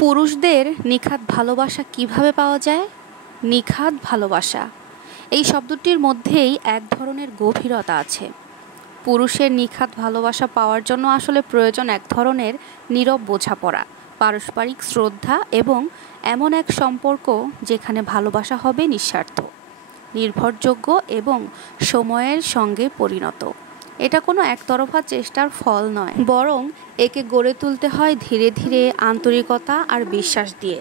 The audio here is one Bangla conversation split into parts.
পুরুষদের নিখাদ ভালোবাসা কিভাবে পাওয়া যায়? নিখাদ ভালোবাসা এই শব্দটির মধ্যেই এক ধরনের গভীরতা আছে। পুরুষের নিখাদ ভালোবাসা পাওয়ার জন্য আসলে প্রয়োজন এক ধরনের নীরব বোঝাপড়া, পারস্পরিক শ্রদ্ধা এবং এমন এক সম্পর্ক যেখানে ভালোবাসা হবে নিঃস্বার্থ, নির্ভরযোগ্য এবং সময়ের সঙ্গে পরিণত। এটা কোনো একতরফা চেষ্টার ফল নয়, বরং একে গড়ে তুলতে হয় ধীরে ধীরে, আন্তরিকতা আর বিশ্বাস দিয়ে।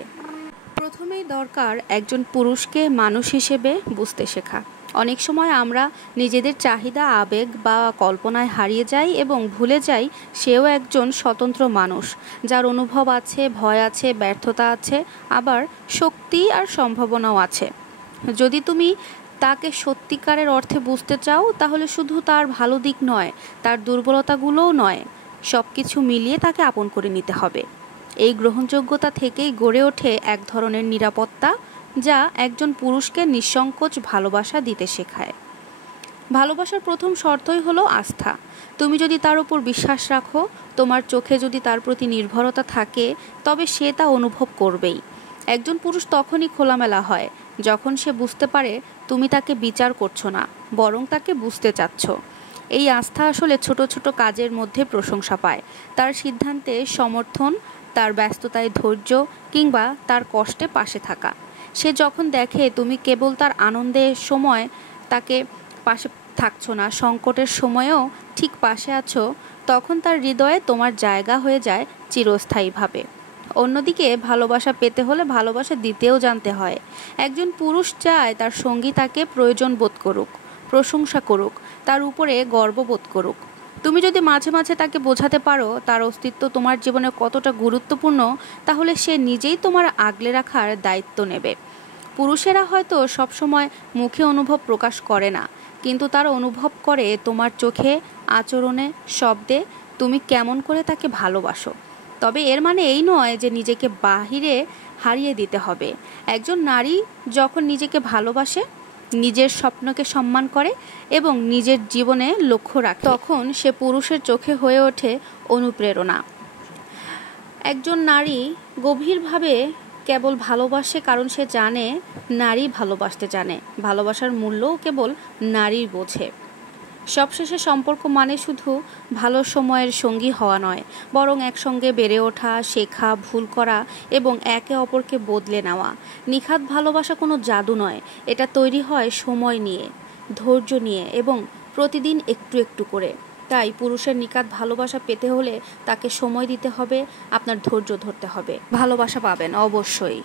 প্রথমেই দরকার একজন পুরুষকে মানুষ হিসেবে বুঝতে শেখা। অনেক সময় আমরা নিজেদের চাহিদা, আবেগ বা কল্পনায় হারিয়ে যাই এবং ভুলে যাই সেও একজন স্বতন্ত্র মানুষ, যার অনুভব আছে, ভয় আছে, ব্যর্থতা আছে, আবার শক্তি আর সম্ভাবনাও আছে। যদি তুমি তাকে সত্যিকারের অর্থে বুঝতে চাও, তাহলে শুধু তার ভালো দিক নয়, তার দুর্বলতাগুলোও নয়, সব কিছু মিলিয়ে তাকে আপন করে নিতে হবে। এই গ্রহণযোগ্যতা থেকেই গড়ে ওঠে এক ধরনের নিরাপত্তা, যা একজন পুরুষকে নিঃসংকোচ ভালোবাসা দিতে শেখায়। ভালোবাসার প্রথম শর্তই হলো আস্থা। তুমি যদি তার উপর বিশ্বাস রাখো, তোমার চোখে যদি তার প্রতি নির্ভরতা থাকে, তবে সে তা অনুভব করবেই। একজন পুরুষ তখনই খোলামেলা হয় যখন সে বুঝতে পারে তুমি তাকে বিচার করছো না, বরং তাকে বুঝতে চাচ্ছ। এই আস্থা আসলে ছোট ছোট কাজের মধ্যে প্রশংসা পায়, তার সিদ্ধান্তে সমর্থন, তার ব্যস্ততায় ধৈর্য, কিংবা তার কষ্টে পাশে থাকা। সে যখন দেখে তুমি কেবল তার আনন্দের সময় তাকে পাশে থাকছো না, সংকটের সময়েও ঠিক পাশে আছো, তখন তার হৃদয়ে তোমার জায়গা হয়ে যায় চিরস্থায়ীভাবে। অন্যদিকে ভালোবাসা পেতে হলে ভালোবাসা দিতেও জানতে হয়। একজন পুরুষ চায় তার সঙ্গী তাকে প্রয়োজন বোধ করুক, প্রশংসা করুক, তার উপরে গর্ববোধ করুক। তুমি যদি মাঝে মাঝে তাকে বোঝাতে পারো তার অস্তিত্ব তোমার জীবনে কতটা গুরুত্বপূর্ণ, তাহলে সে নিজেই তোমার আগলে রাখার দায়িত্ব নেবে। পুরুষেরা হয়তো সবসময় মুখে অনুভব প্রকাশ করে না, কিন্তু তারা অনুভব করে তোমার চোখে, আচরণে, শব্দে তুমি কেমন করে তাকে ভালোবাসো। তবে এর মানে এই নয় যে নিজেকে বাহিরে হারিয়ে দিতে হবে। একজন নারী যখন নিজেকে ভালোবাসে, নিজের স্বপ্নকে সম্মান করে এবং নিজের জীবনে লক্ষ্য রাখে, তখন সে পুরুষের চোখে হয়ে ওঠে অনুপ্রেরণা। একজন নারী গভীরভাবে কেবল ভালোবাসে কারণ সে জানে নারী ভালোবাসতে জানে। ভালোবাসার মূল্যও কেবল নারী বোঝে। সবশেষে সম্পর্ক মানে শুধু ভালো সময়ের সঙ্গী হওয়া নয়, বরং একসঙ্গে বেড়ে ওঠা, শেখা, ভুল করা এবং একে অপরকে বদলে নেওয়া। নিখাদ ভালোবাসা কোনো জাদু নয়, এটা তৈরি হয় সময় নিয়ে, ধৈর্য নিয়ে এবং প্রতিদিন একটু একটু করে। তাই পুরুষের নিখাদ ভালোবাসা পেতে হলে তাকে সময় দিতে হবে, আপনার ধৈর্য ধরতে হবে। ভালোবাসা পাবেন অবশ্যই।